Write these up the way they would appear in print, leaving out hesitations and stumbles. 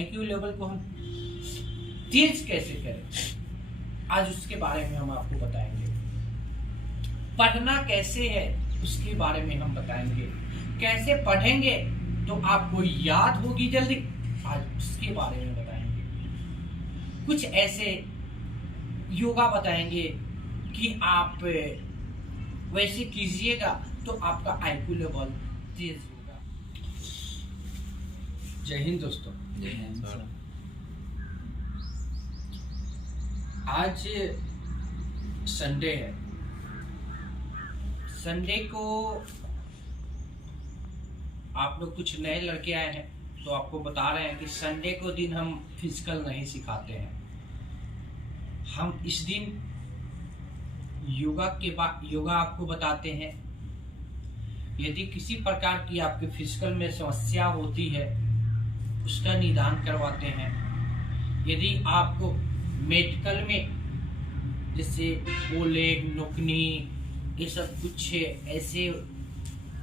IQ level को हम तेज कैसे करें, आज उसके बारे में हम आपको बताएंगे। पढ़ना कैसे है उसके बारे में हम बताएंगे। कैसे पढ़ेंगे तो आपको याद होगी जल्दी, आज उसके बारे में बताएंगे। कुछ ऐसे योगा बताएंगे कि आप वैसे कीजिएगा तो आपका आईक्यू लेवल तेज होगा। जय हिंद दोस्तों। जय हिंद सर। आज संडे है। संडे को आप लोग कुछ नए लड़के आए हैं तो आपको बता रहे हैं कि संडे को दिन हम फिजिकल नहीं सिखाते हैं। हम इस दिन योगा आपको बताते हैं। यदि किसी प्रकार की आपके फिजिकल में समस्या होती है उसका निदान करवाते हैं। यदि आपको मेडिकल में जैसे ओलेग नोकनी ये सब कुछ ऐसे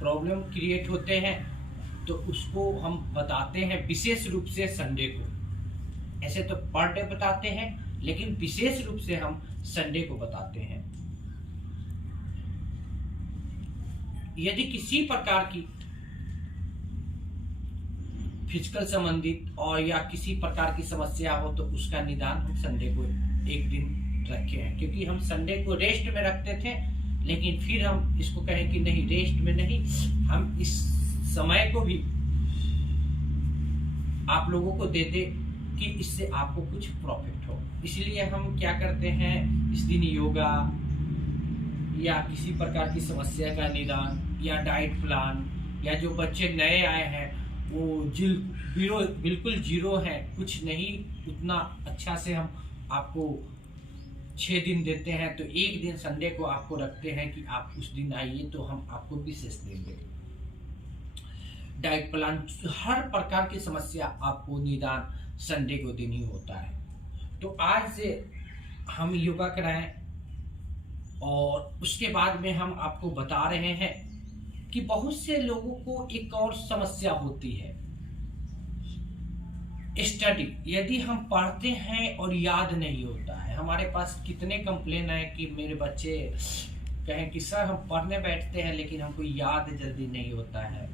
प्रॉब्लम क्रिएट होते हैं तो उसको हम बताते हैं विशेष रूप से संडे को। ऐसे तो पर डे बताते हैं लेकिन विशेष रूप से हम संडे को बताते हैं। यदि किसी प्रकार की फिजिकल संबंधित और या किसी प्रकार की समस्या हो तो उसका निदान हम संडे को एक दिन रखे हैं, क्योंकि हम संडे को रेस्ट में रखते थे लेकिन फिर हम इसको कहें कि नहीं, रेस्ट में नहीं, हम इस समय को भी आप लोगों को देते कि इससे आपको कुछ प्रॉफिट हो। इसलिए हम क्या करते हैं, इस दिन योगा या किसी प्रकार की समस्या का निदान या डाइट प्लान, या जो बच्चे नए आए हैं वो बिल्कुल जीरो है, कुछ नहीं उतना अच्छा से हम आपको 6 दिन देते हैं तो एक दिन संडे को आपको रखते हैं कि आप उस दिन आइए तो हम आपको विशेष देंगे। डाइट प्लान, हर प्रकार की समस्या आपको निदान संडे को दिन ही होता है। तो आज से हम योगा कराएं और उसके बाद में हम आपको बता रहे हैं कि बहुत से लोगों को एक और समस्या होती है, स्टडी। यदि हम पढ़ते हैं और याद नहीं होता है, हमारे पास कितने कंप्लेन है कि मेरे बच्चे कहें कि सर हम पढ़ने बैठते हैं लेकिन हमको याद जल्दी नहीं होता है,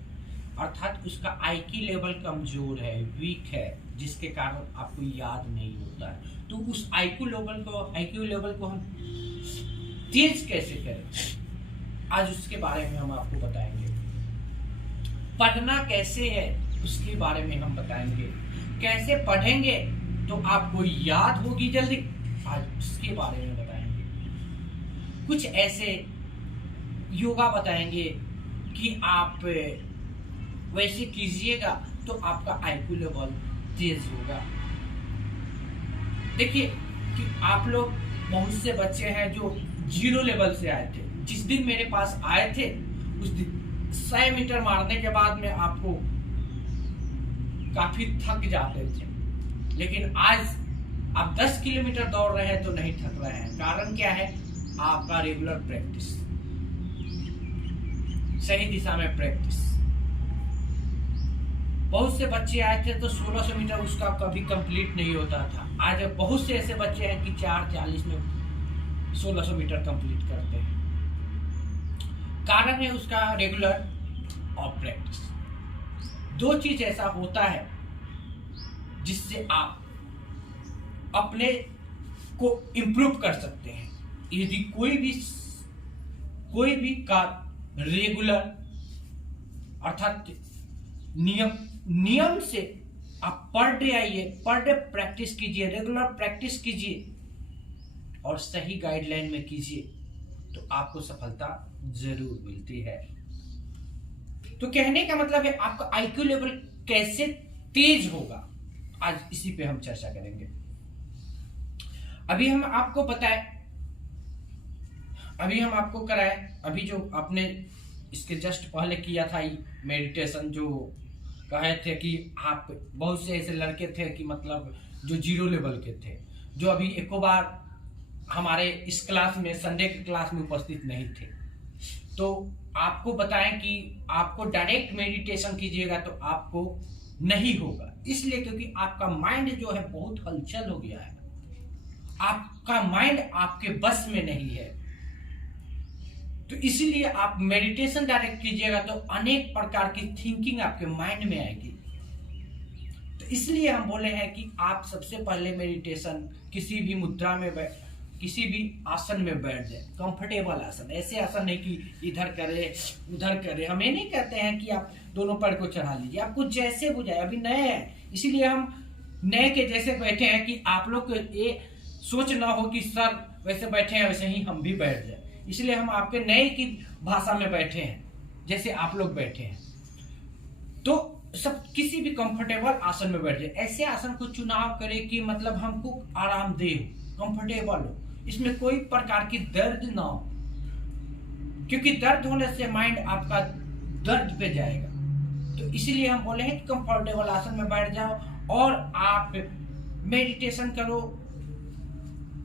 अर्थात उसका आईक्यू लेवल कमजोर है, वीक है, जिसके कारण आपको याद नहीं होता है। तो उस आईक्यू लेवल को हम तेज कैसे करें, आज उसके बारे में हम आपको बताएंगे। पढ़ना कैसे है उसके बारे में हम बताएंगे। कैसे पढ़ेंगे तो आपको याद होगी जल्दी, आज उसके बारे में बताएंगे। कुछ ऐसे योगा बताएंगे कि आप वैसे कीजिएगा तो आपका आईक्यू लेवल तेज होगा। देखिए कि आप लोग बहुत से बच्चे हैं जो 0 लेवल से आए थे। जिस दिन मेरे पास आए थे उस दिन 100 मीटर मारने के बाद में आपको काफी थक जाते थे, लेकिन आज आप 10 किलोमीटर दौड़ रहे हैं तो नहीं थक रहे हैं। कारण क्या है? आपका रेगुलर प्रैक्टिस, सही दिशा में प्रैक्टिस। बहुत से बच्चे आए थे तो 1600 मीटर उसका कभी कंप्लीट नहीं होता था। आज बहुत से ऐसे बच्चे हैं कि 4:40 में 1600 मीटर कंप्लीट करते हैं। कारण है उसका रेगुलर और प्रैक्टिस। 2 चीज ऐसा होता है जिससे आप अपने को इम्प्रूव कर सकते हैं। यदि कोई भी कार्य रेगुलर अर्थात नियम से आप पर डे आइए, पर डे प्रैक्टिस कीजिए, रेगुलर प्रैक्टिस कीजिए और सही गाइडलाइन में कीजिए तो आपको सफलता जरूर मिलती है। तो कहने का मतलब है आपका आईक्यू लेवल कैसे तेज होगा, आज इसी पे हम चर्चा करेंगे। अभी हम आपको बताएं, अभी हम आपको कराएं, अभी जो आपने इसके जस्ट पहले किया था मेडिटेशन, जो कहे थे कि आप बहुत से ऐसे लड़के थे कि मतलब जो 0 लेवल के थे, जो अभी एको बार हमारे इस क्लास में, संडे के क्लास में उपस्थित नहीं थे। तो आपको बताएं कि आपको डायरेक्ट मेडिटेशन कीजिएगा तो आपको नहीं होगा। इसलिए क्योंकि आपका माइंड जो है बहुत हलचल हो गया है, आपका माइंड आपके बस में नहीं है। तो इसलिए आप मेडिटेशन डायरेक्ट कीजिएगा तो अनेक प्रकार की थिंकिंग आपके माइंड में आएगी। तो इसलिए हम बोले हैं कि आप सबसे पहले मेडिटेशन किसी भी मुद्रा में किसी भी आसन में बैठ जाए, कंफर्टेबल आसन। ऐसे आसन नहीं कि इधर करे उधर करे। हम ये नहीं कहते हैं कि आप दोनों पैर को चढ़ा लीजिए, आपको जैसे बुझाए। अभी नए हैं इसलिए हम नए के जैसे बैठे हैं कि आप लोग को ये सोच ना हो कि सर वैसे बैठे हैं वैसे ही हम भी बैठ जाए। इसलिए हम आपके नए की भाषा में बैठे हैं, जैसे आप लोग बैठे हैं। तो सब किसी भी कंफर्टेबल आसन में बैठ जाए। ऐसे आसन को चुनाव करें कि मतलब हमको आरामदेह, कंफर्टेबल हो, इसमें कोई प्रकार की दर्द ना हो, क्योंकि दर्द होने से माइंड आपका दर्द पे जाएगा। तो इसलिए हम बोले हैं कि कंफर्टेबल आसन में बैठ जाओ और आप मेडिटेशन करो।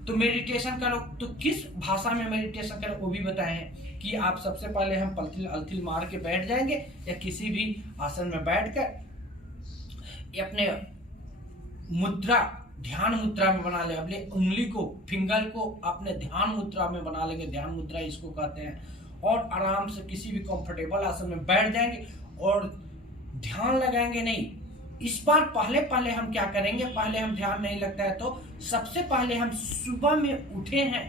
तो मेडिटेशन करो तो किस भाषा में मेडिटेशन करो वो भी बताए हैं कि आप सबसे पहले हम पलथिल अलथिल मार के बैठ जाएंगे या किसी भी आसन में बैठकर अपने मुद्रा ध्यान मुद्रा में बना ले। अपने उंगली को, फिंगर को अपने ध्यान मुद्रा में बना लेंगे, ध्यान मुद्रा इसको कहते हैं। और आराम से किसी भी कंफर्टेबल आसन में बैठ जाएंगे और ध्यान लगाएंगे नहीं। इस बार पहले हम क्या करेंगे, पहले हम ध्यान नहीं लगता है तो सबसे पहले हम सुबह में उठे हैं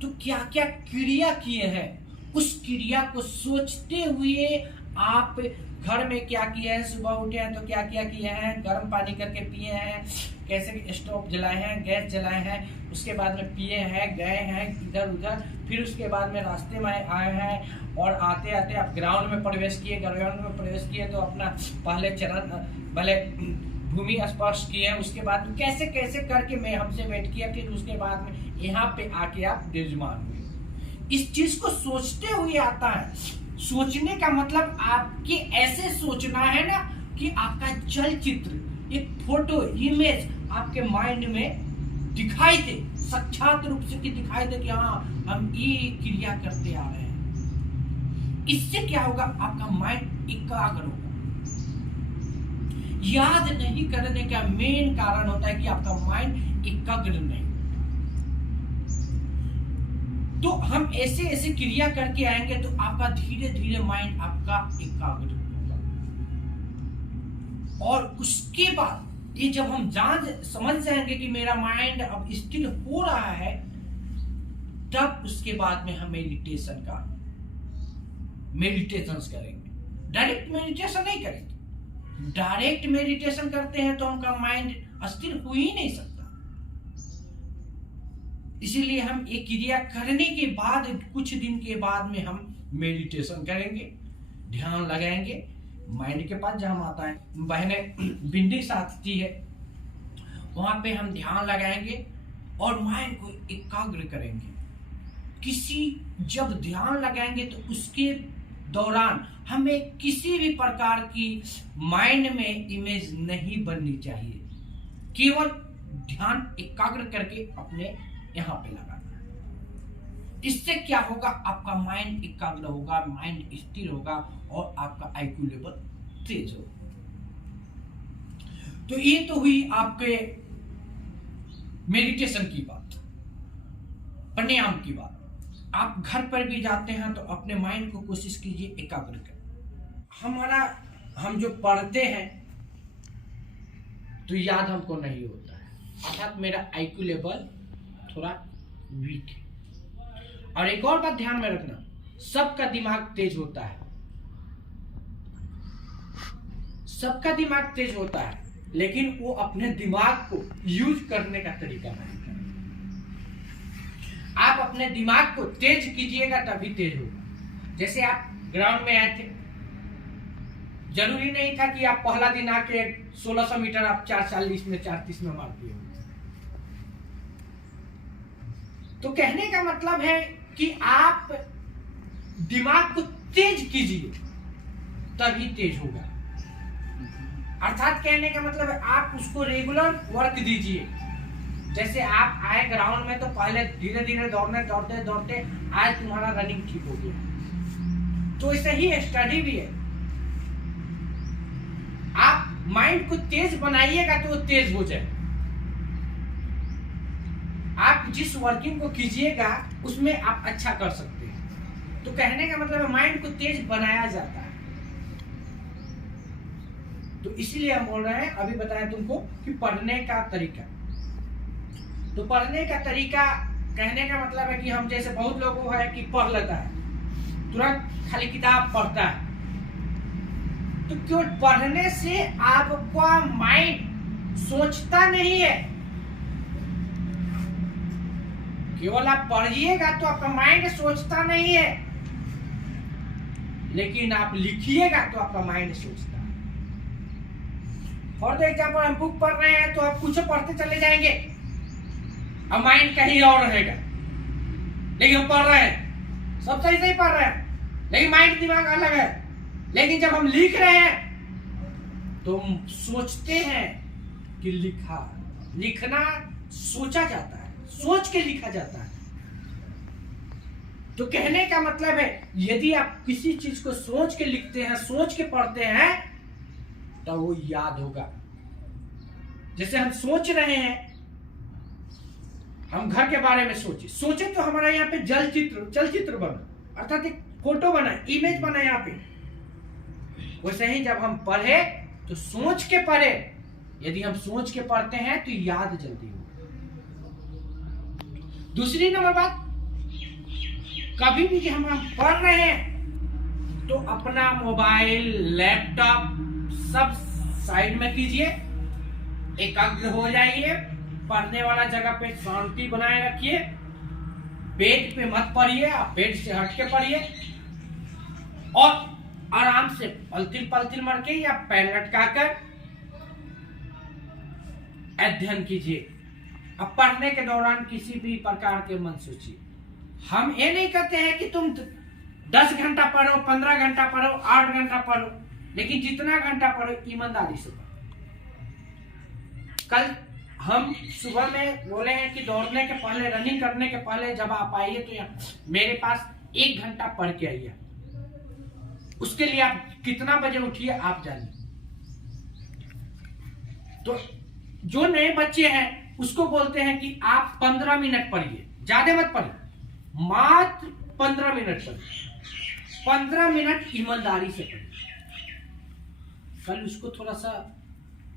तो क्या क्या क्रिया किए हैं उस क्रिया को सोचते हुए आप घर में क्या किए हैं, सुबह उठे हैं तो क्या क्या किए हैं, गर्म पानी करके पिए हैं, कैसे स्टोव जलाए हैं, गैस जलाए हैं, उसके बाद में पिए हैं, गए हैं इधर उधर, फिर उसके बाद में रास्ते में आए हैं और आते आते आप ग्राउंड में प्रवेश किए तो अपना पहले चरण भले भूमि स्पर्श किए, उसके बाद में कैसे कैसे करके मैं हमसे वेट किया, फिर उसके बाद में यहाँ पे आके आप विराजमान हुए। इस चीज को सोचते हुए आता है। सोचने का मतलब आपके ऐसे सोचना है ना कि आपका चलचित्र, एक फोटो, इमेज आपके माइंड में दिखाई दे, साक्षात रूप से कि दिखाई दे कि हाँ हम ये क्रिया करते आ रहे हैं। इससे क्या होगा, आपका माइंड एकाग्र होगा। याद नहीं करने का मेन कारण होता है कि आपका माइंड एकाग्र नहीं। तो हम ऐसे ऐसे क्रिया करके आएंगे तो आपका धीरे धीरे माइंड आपका एकाग्र होगा। और उसके बाद ये जब हम समझ जाएंगे कि मेरा माइंड अब स्थिर हो रहा है, तब उसके बाद में हम मेडिटेशन करेंगे। डायरेक्ट मेडिटेशन नहीं करेंगे। डायरेक्ट मेडिटेशन करते हैं तो हमका माइंड अस्थिर हो ही नहीं सकता। इसीलिए हम एक क्रिया करने के बाद कुछ दिन के बाद में हम मेडिटेशन करेंगे, ध्यान लगाएंगे। माइंड के पास जहां आता है, बहनें भिंडी साधती है, वहां पे हम ध्यान लगाएंगे और माइंड को एकाग्र करेंगे। जब ध्यान लगाएंगे तो उसके दौरान हमें किसी भी प्रकार की माइंड में इमेज नहीं बननी चाहिए, केवल ध्यान एकाग्र करके अपने यहां पे लगाना है। इससे क्या होगा, आपका माइंड एकाग्र होगा, माइंड स्थिर होगा और आपका आईक्यू लेवल तेज होगा। तो ये तो हुई आपके मेडिटेशन की बात, प्राणायाम की बात। आप घर पर भी जाते हैं तो अपने माइंड को कोशिश कीजिए एकाग्र करें। हम जो पढ़ते हैं तो याद हमको नहीं होता है, अर्थात मेरा आईक्यू लेवल थोड़ा वीक है। और एक और बात ध्यान में रखना, सबका दिमाग तेज होता है, सबका दिमाग तेज होता है, लेकिन वो अपने दिमाग को यूज करने का तरीका नहीं। आप अपने दिमाग को तेज कीजिएगा तभी तेज होगा। जैसे आप ग्राउंड में आए थे, जरूरी नहीं था कि आप पहला दिन आके 1600 मीटर आप 4:40 में 4:30 में मारती हो। तो कहने का मतलब है कि आप दिमाग को तेज कीजिए तभी तेज होगा। अर्थात कहने का मतलब है आप उसको रेगुलर वर्क दीजिए। जैसे आप आए ग्राउंड में तो पहले धीरे धीरे दौड़ते दौड़ते आज तुम्हारा रनिंग ठीक हो गया। तो ऐसे ही स्टडी भी है, आप माइंड को तेज बनाइएगा तो वो तेज हो जाए। आप जिस वर्किंग को कीजिएगा उसमें आप अच्छा कर सकते हैं। तो कहने का मतलब है माइंड को तेज बनाया जाता है। तो इसीलिए हम बोल रहे हैं, अभी बताएं तुमको कि पढ़ने का तरीका। तो पढ़ने का तरीका कहने का मतलब है कि हम जैसे बहुत लोगों है कि पढ़ लेता है, तुरंत खाली किताब पढ़ता है। तो क्यों पढ़ने से आपका माइंड सोचता नहीं है। केवल आप पढ़िएगा तो आपका माइंड सोचता नहीं है, लेकिन आप लिखिएगा तो आपका माइंड सोचता है। फॉर एग्जाम्पल हम बुक पढ़ रहे हैं तो आप कुछ पढ़ते चले जाएंगे, अब माइंड कहीं और रहेगा, लेकिन हम पढ़ रहे हैं, सब सही सही पढ़ रहे हैं, लेकिन माइंड दिमाग अलग है। लेकिन जब हम लिख रहे हैं तो हम सोचते हैं कि लिखना सोचा जाता है, सोच के लिखा जाता है। तो कहने का मतलब है यदि आप किसी चीज को सोच के लिखते हैं, सोच के पढ़ते हैं, तो वो याद होगा। जैसे हम सोच रहे हैं, हम घर के बारे में सोचे तो हमारा यहाँ पे चलचित्र बना, अर्थात एक फोटो बना, इमेज बना यहाँ पे। वैसे ही जब हम पढ़े तो सोच के पढ़े। यदि हम सोच के पढ़ते हैं तो याद जल्दी हो। दूसरी नंबर बात, कभी भी हम पढ़ रहे हैं तो अपना मोबाइल, लैपटॉप सब साइड में कीजिए, एकाग्र हो जाइए, पढ़ने वाला जगह पे शांति बनाए रखिए। बेड पे मत पढ़िए, आप बेड से हट के पढ़िए और आराम से पलथिल मर के या पैर लटकाकर अध्ययन कीजिए। अब पढ़ने के दौरान किसी भी प्रकार के मन सोचिए। हम ये नहीं कहते हैं कि तुम 10 घंटा पढ़ो, 15 घंटा पढ़ो, 8 घंटा पढ़ो, लेकिन जितना घंटा पढ़ो ईमानदारी से पढ़ो। कल हम सुबह में बोले हैं कि दौड़ने के पहले, रनिंग करने के पहले जब आप आइए तो मेरे पास 1 घंटा पढ़ के आइए। उसके लिए आप कितना बजे उठिए आप जानिए। तो जो नए बच्चे हैं उसको बोलते हैं कि आप 15 मिनट पढ़िए, ज्यादा मत पढ़िए, मात्र 15 मिनट पढ़िए। 15 मिनट ईमानदारी से पढ़िए। कल उसको थोड़ा सा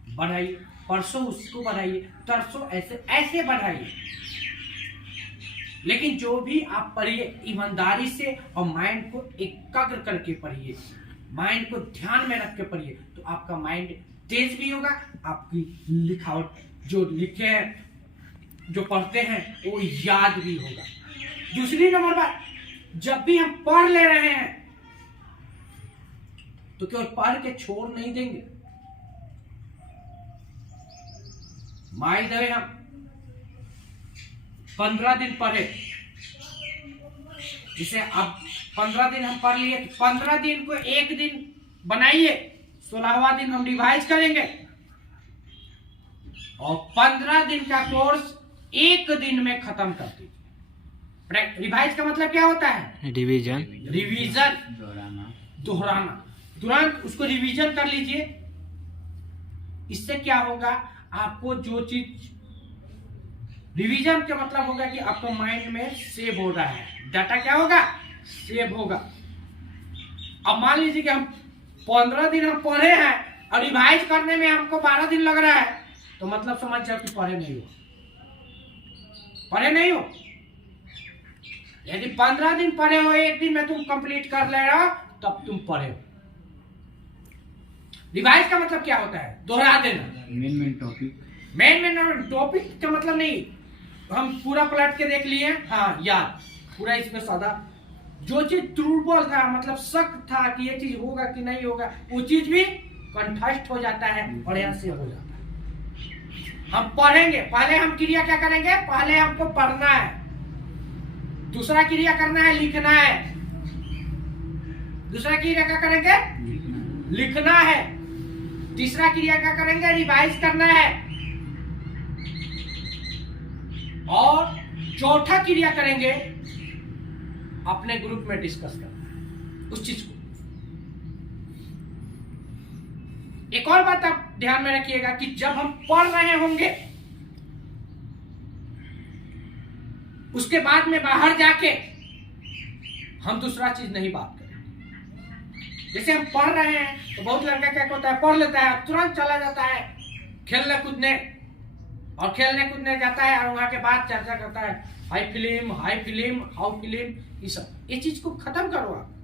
बढ़ाइए, परसों उसको बढ़ाइए, तरसों ऐसे बढ़ाइए। लेकिन जो भी आप पढ़िए ईमानदारी से और माइंड को एकाग्र करके पढ़िए, माइंड को ध्यान में रख के पढ़िए, तो आपका माइंड तेज भी होगा, आपकी लिखावट जो लिखे हैं, जो पढ़ते हैं वो याद भी होगा। दूसरी नंबर बात, जब भी हम पढ़ ले रहे हैं तो केवल पढ़ के छोड़ नहीं देंगे। माई दे हम 15 दिन पढ़े, जिसे अब 15 दिन हम पढ़ लिए, तो 15 दिन को एक दिन बनाइए, 16वां दिन हम रिवाइज करेंगे और 15 दिन का कोर्स एक दिन में खत्म कर दीजिए। रिवाइज का मतलब क्या होता है? रिवीजन, दोहराना। तुरंत उसको रिवीजन कर लीजिए। इससे क्या होगा, आपको जो चीज रिवीजन का मतलब होगा कि आपको माइंड में सेव हो रहा है, डाटा क्या होगा, सेव होगा। अब मान लीजिए कि हम 15 दिन हम पढ़े हैं और रिवाइज करने में हमको 12 दिन लग रहा है, तो मतलब समझ जाओ कि पढ़े नहीं हो। यदि 15 दिन पढ़े हो, एक दिन में तुम कंप्लीट कर ले रहे हो, तब तुम पढ़े हो। रिवाइज का मतलब क्या होता है? दोहरा देना। मेन टॉपिक का मतलब नहीं हम पूरा पलट के देख लिए, हाँ याद पूरा, इसमें सादा जो चीज दुर्बल था, मतलब शक था कि ये चीज होगा कि नहीं होगा, वो चीज भी कंठस्थ हो जाता है, बढ़िया से हो जाता है। हम पढ़ेंगे, पहले हम क्रिया क्या करेंगे, पहले हमको पढ़ना है, दूसरा क्रिया करना है लिखना है, दूसरा क्रिया क्या करेंगे, लिखना है, तीसरा क्रिया क्या करेंगे, रिवाइज करना है, और चौथा क्रिया करेंगे अपने ग्रुप में डिस्कस करना उस चीज को। एक और बात आप ध्यान में रखिएगा कि जब हम पढ़ रहे होंगे उसके बाद में बाहर जाके हम दूसरा चीज नहीं बात करेंगे। जैसे हम पढ़ रहे हैं तो बहुत लड़का क्या होता है, पढ़ लेता है, तुरंत चला जाता है खेलने कूदने, और खेलने कूदने जाता है और वहां के बाद चर्चा करता है high film, high film, how film, ये सब। ये चीज को खत्म करो आप।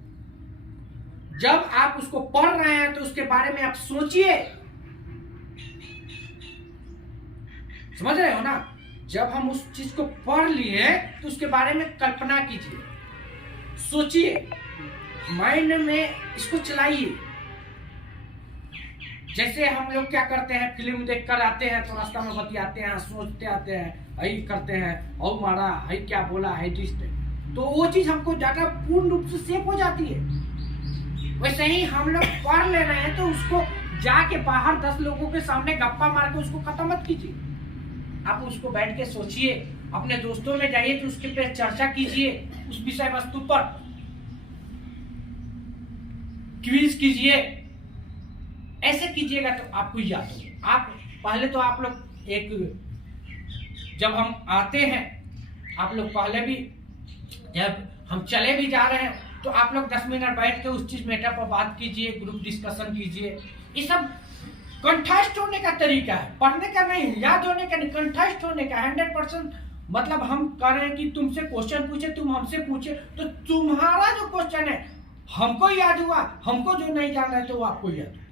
जब आप उसको पढ़ रहे हैं तो उसके बारे में आप सोचिए, समझ रहे हो ना। जब हम उस चीज को पढ़ लिए तो उसके बारे में कल्पना कीजिए, सोचिए, माइंड में इसको चलाइए। जैसे हम लोग क्या करते हैं, फिल्म देखकर आते हैं तो रास्ता में बतियाते हैं, सोचते आते हैं, हई करते हैं, और मारा, हई क्या बोला है, तो वो चीज हमको ज्यादा पूर्ण रूप से सेव हो जाती है। वैसे ही हम लोग पढ़ ले रहे हैं तो उसको जाके बाहर 10 लोगों के सामने गप्पा मार के उसको खत्म मत कीजिए। आप उसको बैठ के सोचिए, अपने दोस्तों में जाइए तो उसके पे चर्चा कीजिए, उस विषय वस्तु पर क्विज कीजिए। ऐसे कीजिएगा तो आपको याद होगा। आप पहले तो आप लोग जब हम आते हैं, आप लोग पहले भी जब हम चले भी जा रहे हैं तो आप लोग 10 मिनट बैठ के उस चीज मैटर पर बात कीजिए, ग्रुप डिस्कशन कीजिए। ये सब कंठस्थ होने का तरीका है, पढ़ने का नहीं, याद होने का नहीं, कंठस्थ होने का। 100% मतलब हम कह रहे हैं कि तुमसे क्वेश्चन पूछे, तुम हमसे पूछे, तो तुम्हारा जो क्वेश्चन है हमको याद हुआ, हमको जो नहीं जान रहे तो वो आपको याद हुआ।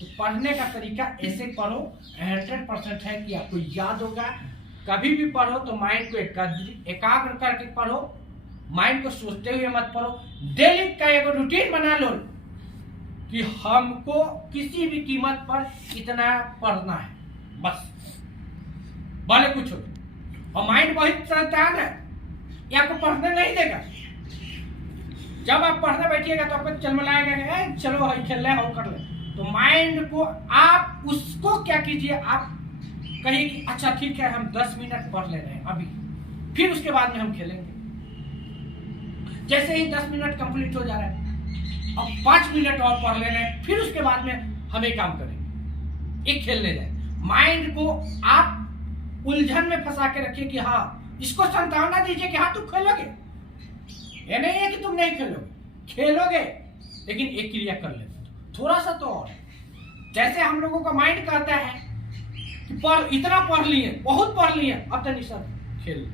तो पढ़ने का तरीका ऐसे पढ़ो, 100% है कि आपको याद होगा। कभी भी पढ़ो तो माइंड को एकाग्र करके पढ़ो, माइंड को सोचते हुए मत पढ़ो। डेली का एक रूटीन बना लो कि हमको किसी भी कीमत पर इतना पढ़ना है, बस, भले कुछ हो। और माइंड बहुत शैतान है, ये आपको पढ़ने नहीं देगा। जब आप पढ़ने बैठिएगा तो आपको चलमलाएगा, चलो हाई खेल ले, हाउ कर ले। तो माइंड को आप उसको क्या कीजिए, आप कहिए कि अच्छा ठीक है हम 10 मिनट पढ़ ले रहे हैं अभी, फिर उसके बाद में हम खेलेंगे। जैसे ही 10 मिनट कंप्लीट हो जा रहा है, अब 5 मिनट और पढ़ ले रहे हैं, फिर उसके बाद में हम एक काम करेंगे, एक खेलने जाए। माइंड को आप उलझन में फंसा के रखिए कि हाँ, इसको संभावना दीजिए कि हाँ तुम खेलोगे। ये नहीं है कि तुम नहीं खेलोगे, खेलोगे, लेकिन एक क्रिया कर लेते थोड़ा सा तो और। जैसे हम लोगों का माइंड कहता है कि इतना पढ़ लिए, बहुत पढ़ लिए, अब तो नहीं सर खेल।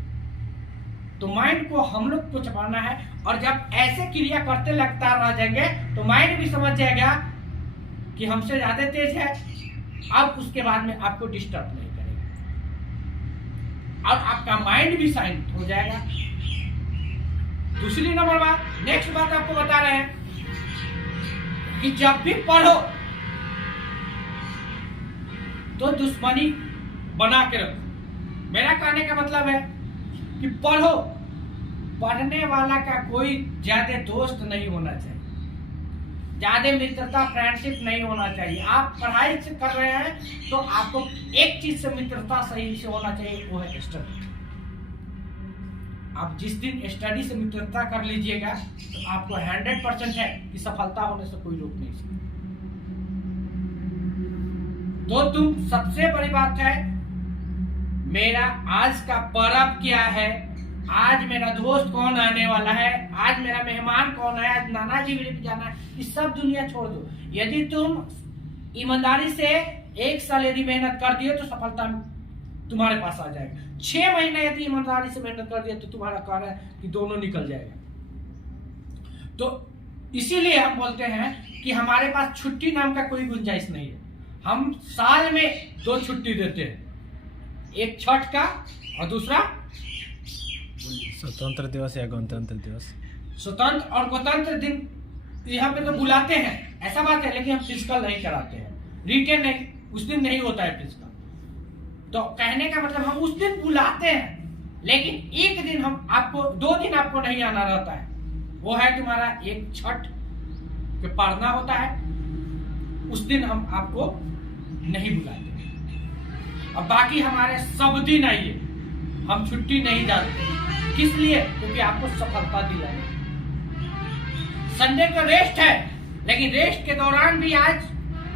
तो माइंड को हम लोग को चबाना है, और जब ऐसे क्रिया करते लगता रह जाएंगे तो माइंड भी समझ जाएगा कि हमसे ज्यादा तेज है, अब उसके बाद में आपको डिस्टर्ब नहीं करेगा और आपका माइंड भी शांत हो जाएगा। दूसरी नंबर बात, नेक्स्ट बात आपको बता रहे हैं कि जब भी पढ़ो तो दुश्मनी बना के रखो। मेरा कहने का मतलब है कि पढ़ो, पढ़ने वाला का कोई ज्यादा दोस्त नहीं होना चाहिए, ज्यादा मित्रता फ्रेंडशिप नहीं होना चाहिए। आप पढ़ाई से कर रहे हैं तो आपको एक चीज से मित्रता सही से होना चाहिए, वो है स्टडी। आप जिस दिन स्टडी से मित्रता कर लीजिएगा तो आपको 100% है कि सफलता होने से कोई रोक नहीं सकता। तो तुम सबसे बड़ी बात है, मेरा आज का पर्व क्या है, आज मेरा दोस्त कौन आने वाला है, आज मेरा मेहमान कौन है, आज नाना जी भी जाना है, ये सब दुनिया छोड़ दो। यदि तुम ईमानदारी से 1 साल यदि मेहनत कर दिए तो सफलता तुम्हारे पास आ जाएगा। 6 महीने यदि ईमानदारी से मेहनत कर दिया तो तुम्हारा कार्य है कि दोनों निकल जाएगा। तो इसीलिए हम बोलते हैं कि हमारे पास छुट्टी नाम का कोई गुंजाइश नहीं है। हम साल में 2 छुट्टी देते हैं, एक छठ का और दूसरा स्वतंत्र दिवस या गणतंत्र दिवस। स्वतंत्र और गणतंत्र दिन यहाँ पे तो बुलाते हैं, ऐसा बात है, लेकिन हम फिजिकल नहीं कराते हैं, रिटेन नहीं, उस दिन नहीं होता है फिजिकल। तो कहने का मतलब हम उस दिन बुलाते हैं, लेकिन एक दिन हम आपको 2 दिन आपको नहीं आना रहता है। वो है तुम्हारा एक छठ के पढ़ना होता है, उस दिन हम आपको नहीं बुलाते। अब बाकी हमारे सब दिन आइए, हम छुट्टी नहीं डालते। किस लिए? क्योंकि आपको सफलता दिलाना। संडे का रेस्ट है, लेकिन रेस्ट के दौरान भी आज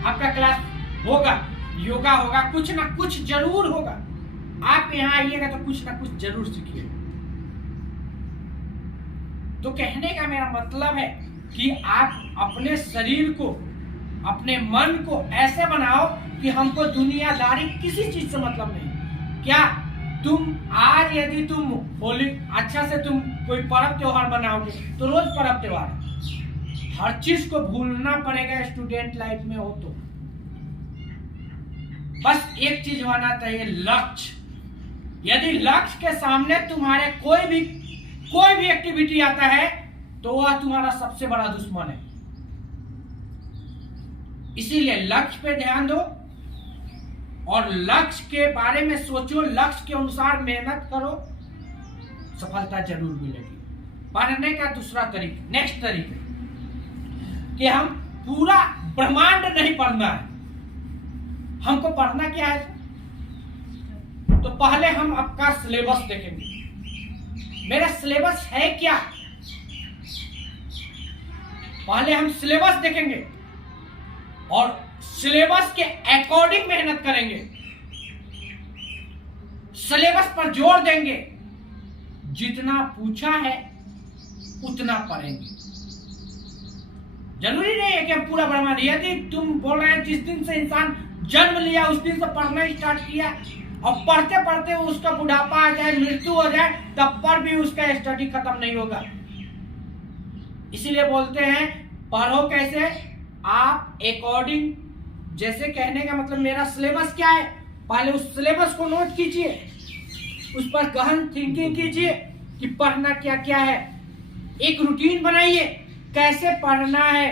आपका क्लास होगा, योगा होगा, कुछ ना कुछ जरूर होगा। आप यहाँ आइएगा तो कुछ ना कुछ जरूर सीखिएगा। तो कहने का मेरा मतलब है कि आप अपने शरीर को, अपने मन को ऐसे बनाओ कि हमको दुनियादारी किसी चीज से मतलब नहीं। क्या तुम आज यदि तुम होली अच्छा से तुम कोई पर्व त्योहार बनाओगे तो रोज पर्व त्योहार है। हर चीज को भूलना पड़ेगा स्टूडेंट लाइफ में हो तो। बस एक चीज होना चाहिए, लक्ष्य। यदि लक्ष्य के सामने तुम्हारे कोई भी एक्टिविटी आता है तो वह तुम्हारा सबसे बड़ा दुश्मन है। इसीलिए लक्ष्य पे ध्यान दो और लक्ष्य के बारे में सोचो, लक्ष्य के अनुसार मेहनत करो, सफलता जरूर मिलेगी। पढ़ने का दूसरा तरीका, नेक्स्ट तरीका कि हम पूरा ब्रह्मांड नहीं पढ़ना है। हमको पढ़ना क्या है? तो पहले हम आपका सिलेबस देखेंगे। मेरा सिलेबस है क्या? पहले हम सिलेबस देखेंगे और सिलेबस के अकॉर्डिंग मेहनत करेंगे, सिलेबस पर जोर देंगे। जितना पूछा है उतना पढ़ेंगे। जरूरी नहीं है कि हम पूरा ब्रह्मांड, यदि तुम बोल रहे हैं जिस दिन से इंसान जन्म लिया उस दिन से पढ़ना स्टार्ट किया और पढ़ते पढ़ते उसका बुढ़ापा आ जाए, मृत्यु हो जाए, तब पर भी उसका स्टडी खत्म नहीं होगा। इसीलिए बोलते हैं पढ़ो कैसे? आप अकॉर्डिंग, जैसे कहने का मतलब मेरा सिलेबस क्या है, पहले उस सिलेबस को नोट कीजिए, उस पर गहन थिंकिंग कीजिए कि पढ़ना क्या क्या है। एक रूटीन बनाइए कैसे पढ़ना है।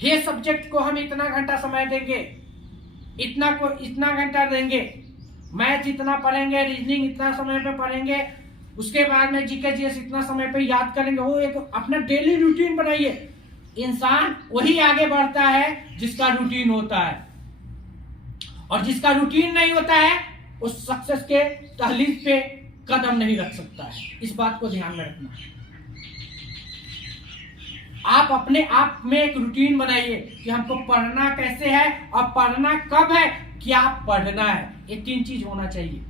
ये सब्जेक्ट को हम इतना घंटा समय देंगे, इतना घंटा देंगे, मैथ इतना पढ़ेंगे, रीजनिंग इतना समय पे पढ़ेंगे, उसके बाद में जीके जीएस इतना समय पे याद करेंगे। वो एक अपना डेली रूटीन बनाइए। इंसान वही आगे बढ़ता है जिसका रूटीन होता है, और जिसका रूटीन नहीं होता है उस सक्सेस के दहलीज पे कदम नहीं रख सकता है। इस बात को ध्यान में रखना। आप अपने आप में एक रूटीन बनाइए कि हमको पढ़ना कैसे है और पढ़ना कब है, क्या पढ़ना है। ये 3 चीज होना चाहिए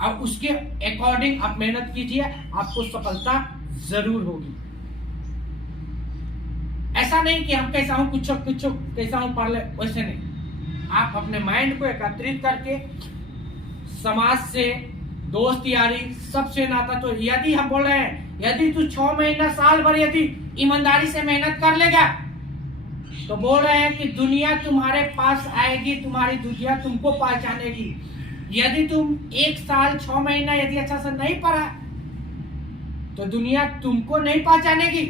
और उसके अकॉर्डिंग आप मेहनत कीजिए, आपको सफलता जरूर होगी। ऐसा नहीं कि हम कैसा हूं कुछ कैसा हूं पढ़ ले, वैसे नहीं। आप अपने माइंड को एकत्रित करके समाज से, दोस्त यारी सबसे नाता, तो यदि हम बोल रहे हैं यदि तू 6 महीना साल भर यदि ईमानदारी से मेहनत कर लेगा तो बोल रहे हैं कि दुनिया तुम्हारे पास आएगी, तुम्हारी दुनिया तुमको पहचानेगी। यदि तुम 1 साल 6 महीना यदि अच्छा से नहीं पढ़ा तो दुनिया तुमको नहीं पहचानेगी।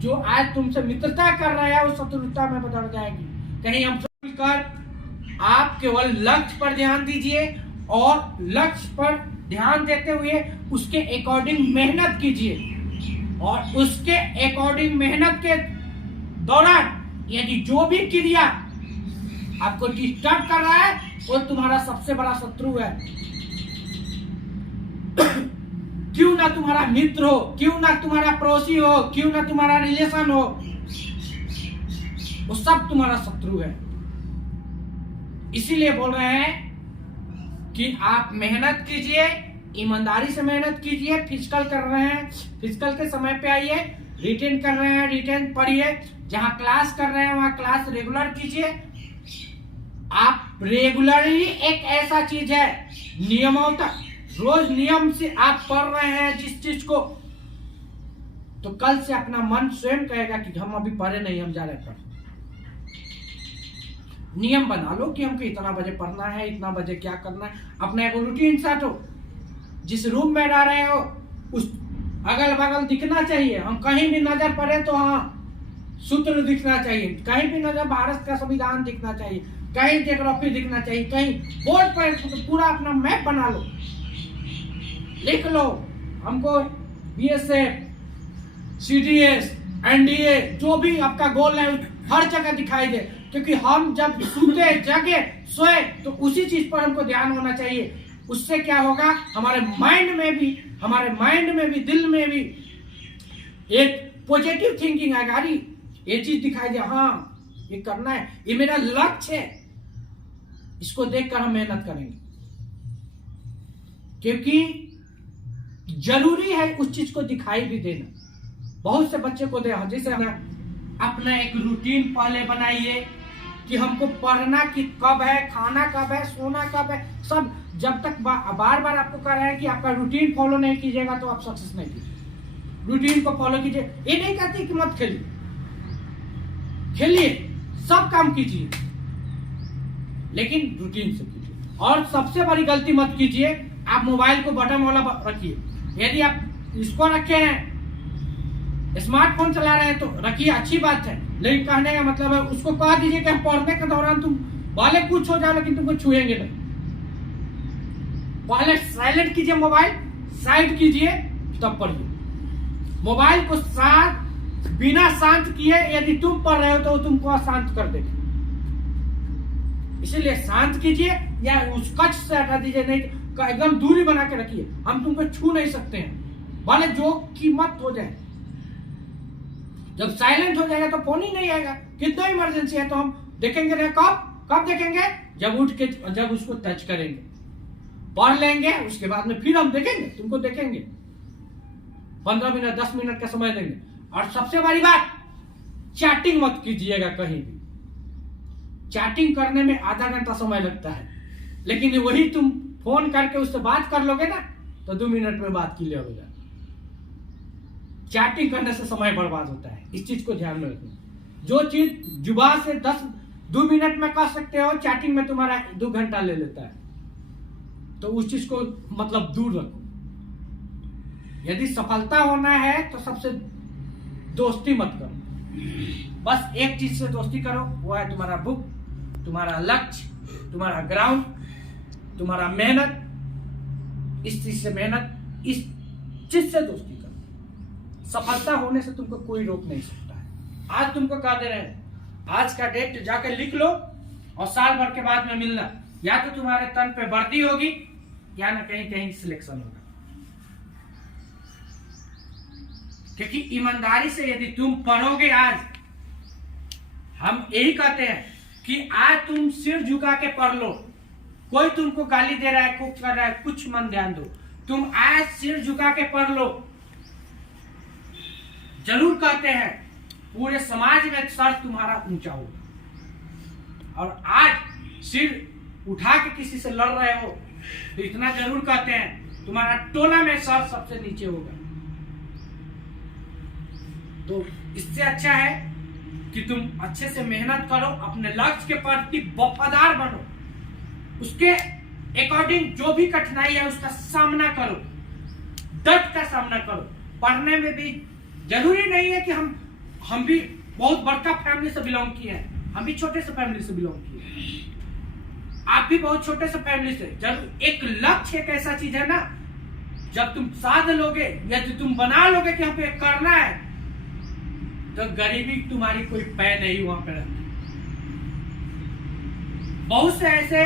जो आज तुमसे मित्रता कर रहा है वो शत्रुता में बदल जाएगी। कहीं हम कर आप केवल लक्ष्य पर ध्यान दीजिए और लक्ष्य पर ध्यान देते हुए उसके अकॉर्डिंग मेहनत कीजिए, और उसके अकॉर्डिंग मेहनत के दौरान यदि जो भी क्रिया आपको डिस्टर्ब कर रहा है वो तुम्हारा सबसे बड़ा शत्रु है। क्यों ना तुम्हारा मित्र हो, क्यों ना तुम्हारा पड़ोसी हो, क्यों ना तुम्हारा रिलेशन हो, वो सब तुम्हारा शत्रु है। इसीलिए बोल रहे हैं कि आप मेहनत कीजिए, ईमानदारी से मेहनत कीजिए। फिजिकल कर रहे हैं, फिजिकल के समय पे आइए। रिटेन कर रहे हैं, रिटेन पढ़िए। जहां क्लास कर रहे हैं वहां क्लास रेगुलर कीजिए। आप रेगुलरली एक ऐसा चीज है, नियमों तक रोज नियम से आप पढ़ रहे हैं जिस चीज को, तो कल से अपना मन स्वयं कहेगा कि हम अभी पढ़े नहीं, हम जा रहे पढ़। नियम बना लो कि हमको इतना बजे पढ़ना है, इतना बजे क्या करना है। अपना एक रूटीन सेट हो। जिस रूम में रह रहे हो उस अगल बगल दिखना चाहिए। हम कहीं भी नजर पड़े तो हाँ सूत्र दिखना चाहिए, कहीं भी नजर भारत का संविधान दिखना चाहिए, कहीं ज्योग्राफी दिखना चाहिए, कहीं बोर्ड पर पूरा अपना मैप बना लो, लिख लो। हमको बीएसएफ, सीडीएस, एनडीए जो भी आपका गोल है हर जगह दिखाई दे, क्योंकि हम जब सोते जगे सोए तो उसी चीज पर हमको ध्यान होना चाहिए। उससे क्या होगा, हमारे माइंड में भी, दिल में भी एक पॉजिटिव थिंकिंग आएगा। अरे ये चीज दिखाई दे, हाँ ये करना है, ये मेरा लक्ष्य है, इसको देखकर हम मेहनत करेंगे। क्योंकि जरूरी है उस चीज को दिखाई भी देना। बहुत से बच्चे को दे, जैसे अपना एक रूटीन पहले बनाइए कि हमको पढ़ना कि कब है, खाना कब है, सोना कब है, सब। जब तक बार बार आपको कह रहे हैं कि आपका रूटीन फॉलो नहीं कीजिएगा तो आप सक्सेस नहीं कीजिए। रूटीन को फॉलो कीजिए। ये नहीं कहती कि मत खेलिए, खेलिए, सब काम कीजिए, लेकिन रूटीन से कीजिए। और सबसे बड़ी गलती मत कीजिए, आप मोबाइल को बटन वाला रखिए। यदि आप इसको रखे हैं, स्मार्टफोन चला रहे हैं तो रखिए, अच्छी बात है, लेकिन कहने का मतलब है उसको कह दीजिए कि हम पढ़ने के दौरान तुम भले कुछ हो जाओ लेकिन तुमको छुएंगे नहीं। पहले साइलेंट कीजिए, मोबाइल साइड कीजिए, तब पढ़िए। मोबाइल को बिना शांत किए यदि तुम पढ़ रहे हो तो तुमको अशांत कर देगा। इसीलिए शांत कीजिए या उस कक्ष से हटा दीजिए, नहीं एकदम दूरी बना के रखिए। हम तुमको छू नहीं सकते हैं, भले जो कीमत हो जाए। जब साइलेंट हो जाएगा तो फोन ही नहीं आएगा। कितना इमरजेंसी है तो हम देखेंगे ना, कब देखेंगे? जब उठ के, जब उसको टच करेंगे, पढ़ लेंगे, उसके बाद में फिर हम देखेंगे, तुमको देखेंगे। 15 मिनट 10 मिनट का समय देंगे। और सबसे बड़ी बात, चैटिंग मत कीजिएगा कहीं भी। चैटिंग करने में आधा घंटा समय लगता है, लेकिन वही तुम फोन करके उससे बात कर लोगे ना तो 2 मिनट में बात क्लियर हो जाए। चैटिंग करने से समय बर्बाद होता है, इस चीज को ध्यान में रखना। जो चीज जुबान से 2 मिनट में कर सकते हो, चैटिंग में तुम्हारा 2 घंटा ले लेता है। तो उस चीज को मतलब दूर रखो। यदि सफलता होना है तो सबसे दोस्ती मत करो, बस एक चीज से दोस्ती करो, वो है तुम्हारा बुक, तुम्हारा लक्ष्य, तुम्हारा ग्राउंड, तुम्हारा मेहनत। इस चीज से मेहनत, इस चीज से दोस्ती करो। सफलता होने से तुमको कोई रोक नहीं सकता है। आज तुमको कह दे रहे हैं, आज का डेट जाकर लिख लो और साल भर के बाद में मिलना। या तो तुम्हारे तन पे वर्दी होगी या ना कहीं कहीं सिलेक्शन होगा। क्योंकि ईमानदारी से यदि तुम पढ़ोगे, आज हम यही कहते हैं कि आज तुम सिर झुका के पढ़ लो। कोई तुमको गाली दे रहा है, कुछ कर रहा है, कुछ मन ध्यान दो। तुम आज सिर झुका के पढ़ लो। जरूर कहते हैं पूरे समाज में सर तुम्हारा ऊंचा होगा, और आज सिर उठा के किसी से लड़ रहे हो तो इतना जरूर कहते हैं तुम्हारा टोला में सर सबसे नीचे होगा। तो इससे अच्छा है कि तुम अच्छे से मेहनत करो, अपने लक्ष्य के प्रति वफादार बनो, उसके अकॉर्डिंग जो भी कठिनाई है उसका सामना करो, डट का सामना करो। पढ़ने में भी जरूरी नहीं है कि हम भी बहुत बड़का फैमिली से बिलोंग किए हैं, हम भी छोटे से फैमिली से बिलोंग किए हैं, आप भी बहुत छोटे से फैमिली से। जब एक लक्ष्य एक ऐसा चीज है ना, जब तुम साध लोगे या तो तुम बना लोगे कि हमको करना है, तो गरीबी तुम्हारी कोई पै नहीं वहां पर रहती। बहुत से ऐसे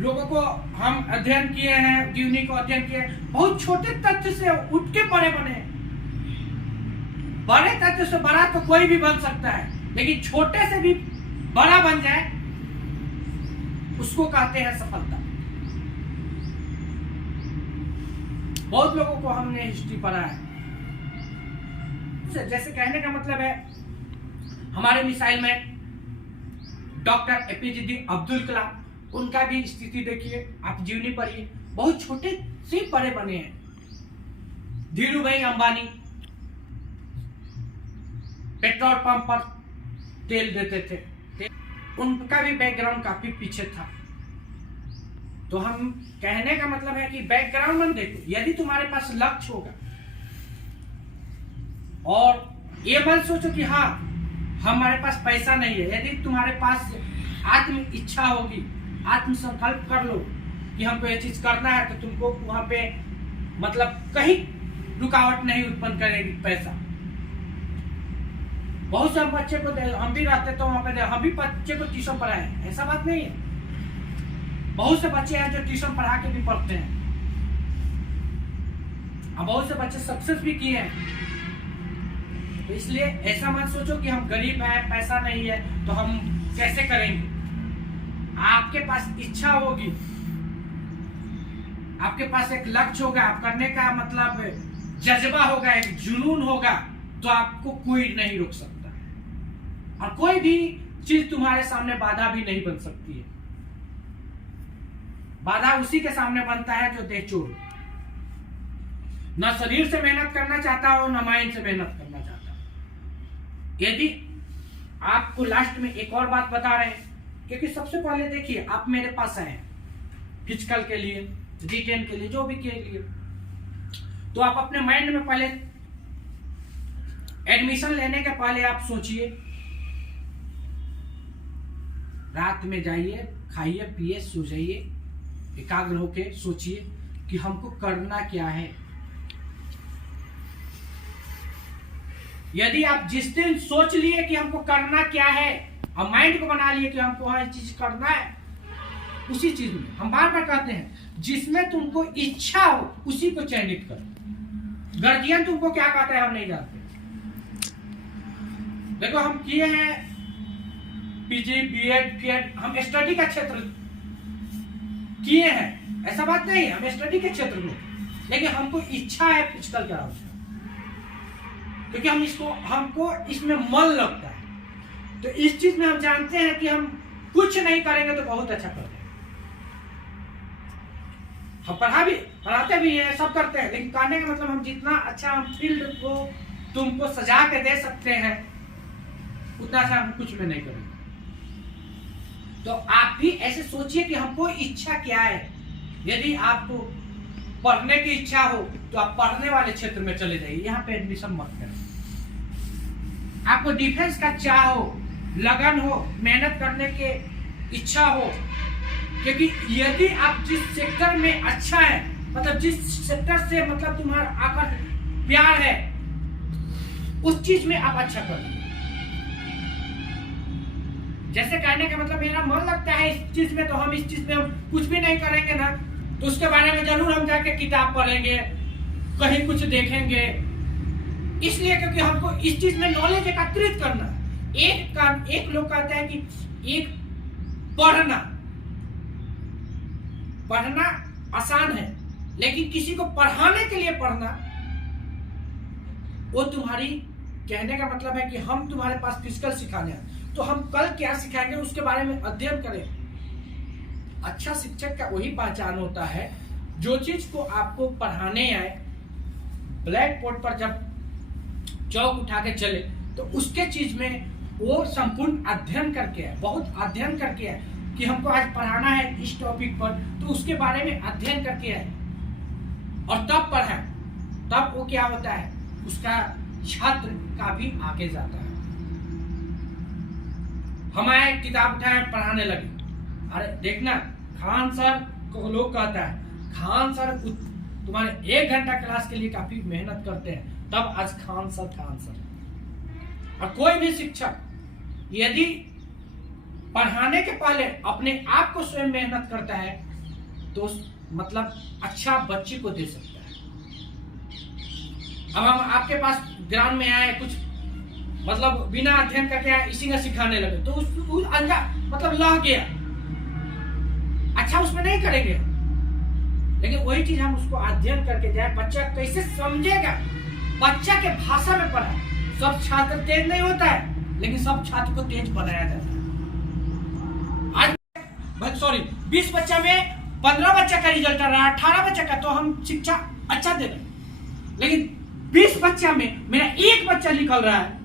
लोगों को हम अध्ययन किए हैं, जीवनी को अध्ययन किए हैं, बहुत छोटे तथ्य से उठ के बड़े बने हैं। बड़े तथ्य से बड़ा तो कोई भी बन सकता है, लेकिन छोटे से भी बड़ा बन जाए उसको कहते हैं सफलता। बहुत लोगों को हमने हिस्ट्री पढ़ा है, जैसे कहने का मतलब है हमारे मिसाइल में डॉक्टर एपीजे अब्दुल कलाम, उनका भी स्थिति देखिए, आप जीवनी पढ़िए, बहुत छोटे से बड़े बने हैं। धीरू भाई अंबानी पेट्रोल पंप पर तेल देते थे, उनका भी बैकग्राउंड काफी पीछे था। तो हम कहने का मतलब है कि बैकग्राउंड मत देखो। यदि तुम्हारे पास लक्ष्य होगा और ये मत सोचो कि हाँ हमारे पास पैसा नहीं है, यदि तुम्हारे पास आत्म इच्छा होगी, आत्म संकल्प कर लो कि हमको ये चीज करना है, तो तुमको वहां पे मतलब कहीं रुकावट नहीं उत्पन्न करेगी पैसा। बहुत से बच्चे को हम भी रहते तो वहां पे हम भी बच्चे को ट्यूशन पढ़ाए, ऐसा बात नहीं है। बहुत से बच्चे हैं जो ट्यूशन पढ़ा के भी पढ़ते हैं, और बहुत से बच्चे सक्सेस भी किए हैं। तो इसलिए ऐसा मत सोचो कि हम गरीब हैं, पैसा नहीं है तो हम कैसे करेंगे। आपके पास इच्छा होगी, आपके पास एक लक्ष्य होगा, आप करने का मतलब जज्बा होगा, एक जुनून होगा, तो आपको कोई नहीं रोक सकता और कोई भी चीज तुम्हारे सामने बाधा भी नहीं बन सकती है। बाधा उसी के सामने बनता है जो देह चोर, ना शरीर से मेहनत करना चाहता हो, ना माइंड से मेहनत करना चाहता हो। यदि आपको लास्ट में एक और बात बता रहे हैं, क्योंकि सबसे पहले देखिए आप मेरे पास आए फिजिकल के लिए, रिटेन के लिए, जो भी के लिए, तो आप अपने माइंड में पहले एडमिशन लेने के पहले आप सोचिए, रात में जाइए, खाइए पिए, सो जाइए, एकाग्र होके सोचिए कि हमको करना क्या है। यदि आप जिस दिन सोच लिए कि हमको करना क्या है और माइंड को बना लिए कि हमको हाँ चीज करना है, उसी चीज में हम बार बार कहते हैं जिसमें तुमको इच्छा हो उसी को चयनित करो। गार्जियन तुमको क्या कहता है हम नहीं जानते। देखो हम किए हैं पीजी, बीएड, बीएड, हम स्टडी का क्षेत्र किए हैं, ऐसा बात नहीं है, हम स्टडी के क्षेत्र में, लेकिन हमको इच्छा है फिजिकल का, क्योंकि हमको इसमें मन लगता है। तो इस चीज में हम जानते हैं कि हम कुछ नहीं करेंगे तो बहुत अच्छा कर देंगे। हम पढ़ाते भी हैं, सब करते हैं, लेकिन कहने का मतलब हम जितना अच्छा हम फील्ड को तुमको सजा के दे सकते हैं उतना अच्छा हम कुछ में नहीं करेंगे। तो आप भी ऐसे सोचिए कि हमको इच्छा क्या है। यदि आपको पढ़ने की इच्छा हो तो आप पढ़ने वाले क्षेत्र में चले जाइए, यहाँ पे एडमिशन मत करें। आपको डिफेंस का चाह हो, लगन हो, मेहनत करने के इच्छा हो, क्योंकि यदि आप जिस सेक्टर में अच्छा है, मतलब जिस सेक्टर से मतलब तुम्हारा आकर प्यार है, उस चीज में आप अच्छा करिए। जैसे कहने का मतलब मेरा मन लगता है इस चीज में, तो हम इस चीज में हम कुछ भी नहीं करेंगे ना, तो उसके बारे में जरूर हम जाके किताब पढ़ेंगे, कहीं कुछ देखेंगे, इसलिए क्योंकि हमको इस चीज में नॉलेज एकत्रित करना। एक लोग कहते हैं कि एक पढ़ना आसान है, लेकिन किसी को पढ़ाने के लिए पढ़ना, वो तुम्हारी कहने का मतलब है कि हम तुम्हारे पास फिजिकल सिखाने हैं, तो हम कल क्या सिखाएंगे उसके बारे में अध्ययन करें। अच्छा शिक्षक का वही पहचान होता है जो चीज को आपको पढ़ाने आए, ब्लैक बोर्ड पर जब चौक उठा के चले तो उसके चीज में वो संपूर्ण अध्ययन करके है, बहुत अध्ययन करके है कि हमको आज पढ़ाना है इस टॉपिक पर, तो उसके बारे में अध्ययन करके है और तब पढ़ाए, तब वो क्या होता है, उसका छात्र काफी आगे जाता है। हमारे किताब उठाए पढ़ाने लगे, अरे देखना खान सर को लोग कहता है खान सर तुम्हारे 1 घंटा क्लास के लिए काफी मेहनत करते हैं, तब आज खान सर। और कोई भी शिक्षक यदि पढ़ाने के पहले अपने आप को स्वयं मेहनत करता है तो मतलब अच्छा बच्चे को दे सकता है। अब हम आपके पास ग्राउंड में आए, कुछ मतलब बिना अध्ययन करके आए, इसी का सिखाने लगे, तो उस मतलब लह गया, अच्छा उसमें नहीं करेंगे। लेकिन वही चीज हम उसको अध्ययन करके जाए, बच्चा कैसे समझेगा, बच्चा के भाषा में पढ़ा। सब छात्र तेज नहीं होता है, लेकिन सब छात्र को तेज बनाया जाता है। आज सॉरी 20 बच्चा में 15 बच्चा का रिजल्ट आ रहा है, 18 बच्चा का, तो हम शिक्षा अच्छा दे रहे हैं। लेकिन 20 बच्चा में मेरा 1 बच्चा निकल रहा है,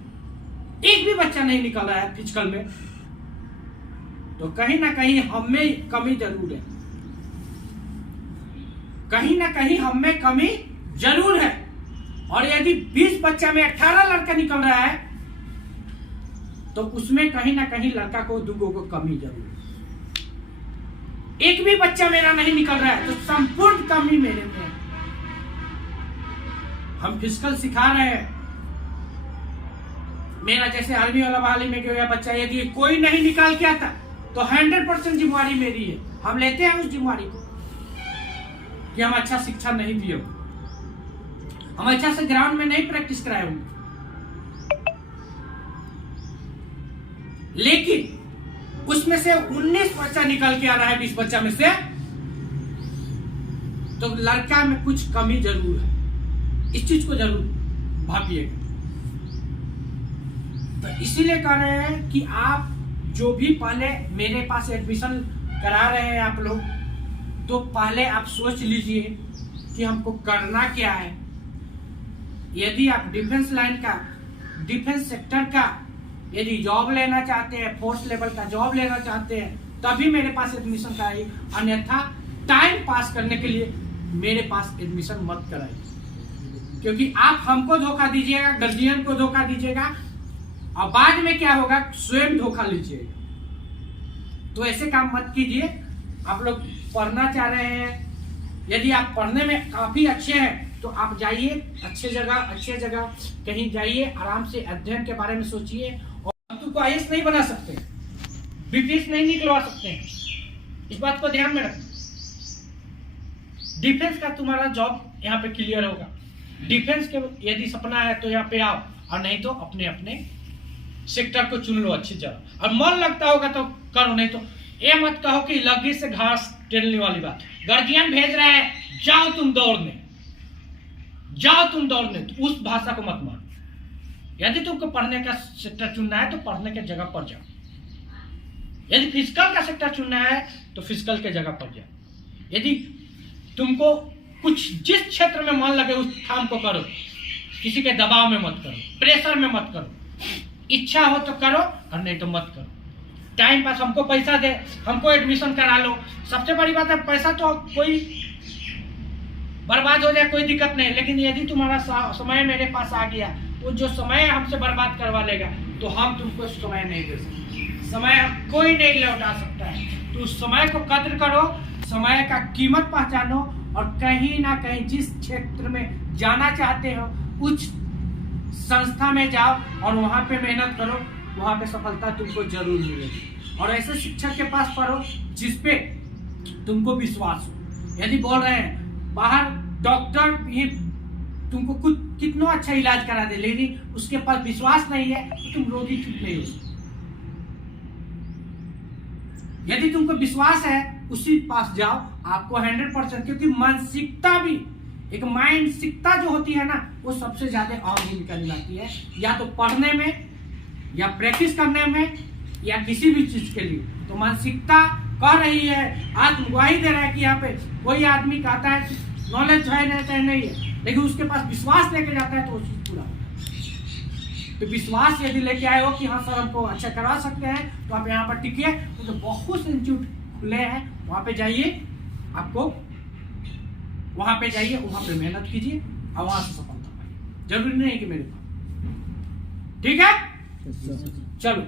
एक भी बच्चा नहीं निकल रहा है फिजिकल में, तो कहीं ना कहीं हमें कमी जरूर है, कहीं ना कहीं हमें कमी जरूर है। और यदि 20 बच्चा में 18 लड़का निकल रहा है तो उसमें कहीं ना कहीं लड़का को दुगो को कमी जरूर है। एक भी बच्चा मेरा नहीं निकल रहा है तो संपूर्ण कमी मेरे में है। हम फिजिकल सिखा रहे हैं, मेरा जैसे आर्मी वाला बहाली में गया बच्चा, यदि कोई नहीं निकाल के आता तो 100% जिम्मेवारी मेरी है। हम लेते हैं उस जिम्मेवारी को कि हम अच्छा शिक्षा नहीं दिए, हम अच्छा से ग्राउंड में नहीं प्रैक्टिस कराए होंगे। लेकिन उसमें से 19 बच्चा निकल के आ रहा है 20 बच्चा में से, तो लड़का में कुछ कमी जरूर है। इस चीज को जरूर भापिएगा। तो इसीलिए कह रहे हैं कि आप जो भी पहले मेरे पास एडमिशन करा रहे हैं आप लोग, तो पहले आप सोच लीजिए कि हमको करना क्या है। यदि आप डिफेंस लाइन का, डिफेंस सेक्टर का यदि जॉब लेना चाहते हैं, फोर्स लेवल का जॉब लेना चाहते हैं, तभी मेरे पास एडमिशन कराइए, अन्यथा टाइम पास करने के लिए मेरे पास एडमिशन मत कराइए। क्योंकि आप हमको धोखा दीजिएगा, गार्जियन को धोखा दीजिएगा, और बाद में क्या होगा, स्वयं धोखा लीजिएगा। तो ऐसे काम मत कीजिए। आप लोग पढ़ना चाह रहे हैं, यदि आप पढ़ने में काफी अच्छे हैं तो आप जाइए अच्छे जगह कहीं जाइए, आराम से अध्ययन के बारे में सोचिए। और हम तुमको IAS नहीं बना सकते, ब्रिटिश नहीं निकलवा सकते हैं, इस बात को ध्यान में रखें। डिफेंस का तुम्हारा जॉब यहाँ पे क्लियर होगा। डिफेंस के यदि सपना है तो यहाँ पे आओ, और नहीं तो अपने अपने सेक्टर को चुन लो अच्छी जगह। और मन लगता होगा तो करो, नहीं तो ये मत कहो कि लगी से घास टेलने वाली बात। गार्जियन भेज रहा है, जाओ तुम दौड़ने, तो उस भाषा को मत मानो। यदि तुमको पढ़ने का सेक्टर चुनना है तो पढ़ने के जगह पर जाओ। यदि फिजिकल का सेक्टर चुनना है तो फिजिकल के जगह पर जाओ। यदि तुमको कुछ जिस क्षेत्र में मन लगे उस काम को करो, किसी के दबाव में मत करो, प्रेशर में मत करो। इच्छा हो तो करो और नहीं तो मत करो। टाइम पास, हमको पैसा दे, हमको एडमिशन करा लो। सबसे बड़ी बात है, पैसा तो कोई बर्बाद हो जाए कोई दिक्कत नहीं, लेकिन यदि तुम्हारा समय मेरे पास आ गया, वो जो समय हमसे बर्बाद करवा लेगा तो हम तुमको समय नहीं दे सकते। समय कोई नहीं लौटा सकता है। तो उस समय को कद्र करो, समय का कीमत पहचानो, और कहीं ना कहीं जिस क्षेत्र में जाना चाहते हो उस संस्था में जाओ और वहां पे मेहनत करो, वहां पे सफलता तुमको जरूर मिलेगी। और ऐसे शिक्षक के पास पढ़ो जिसपे तुमको विश्वास हो। यदि बोल रहे हैं बाहर डॉक्टर भी तुमको कुछ कितना अच्छा इलाज करा दे, लेकिन उसके पास विश्वास नहीं है तो तुम रोगी ठीक नहीं हो सकते। यदि तुमको विश्वास है उसी पास जाओ, आपको 100%, क्योंकि मानसिकता भी एक मानसिकता जो होती है ना, वो सबसे ज्यादा अहम भूमिका निभाती है, या तो पढ़ने में या प्रैक्टिस करने में या किसी भी चीज के लिए। तो मानसिकता कह रही है, आज गवाही दे रहा है कि यहाँ पे कोई आदमी कहता है नॉलेज है नहीं है, लेकिन उसके पास विश्वास लेके जाता है तो वो चीज पूरा होता है। तो विश्वास यदि लेके आए हो कि हाँ सर हमको अच्छा करवा सकते हैं, तो आप यहाँ पर टिकिए। तो बहुत से इंस्टीट्यूट खुले हैं, वहाँ पे जाइए, आपको वहाँ पे जाइए, वहाँ पे मेहनत कीजिए और वहाँ से सफलता पाइए। जरूरी नहीं कि मेरे पास, ठीक है। चलो।